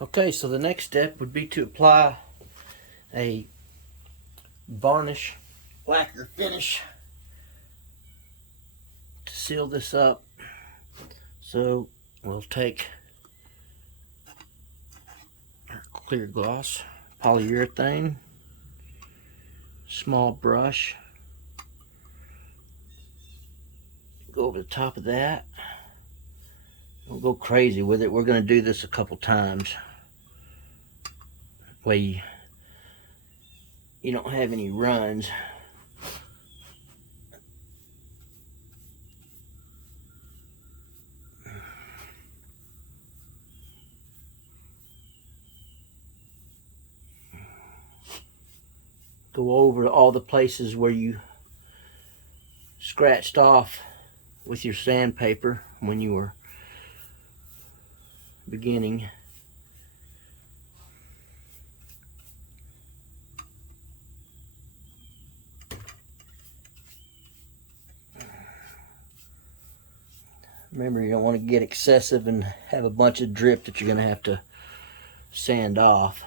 Okay, so the next step would be to apply a varnish lacquer finish to seal this up. So we'll take our clear gloss polyurethane, small brush, go over the top of that. Don't go crazy with it. We're going to do this a couple times. Way you don't have any runs. Go over all the places where you scratched off with your sandpaper when you were beginning. Remember, you don't want to get excessive and have a bunch of drip that you're going to have to sand off.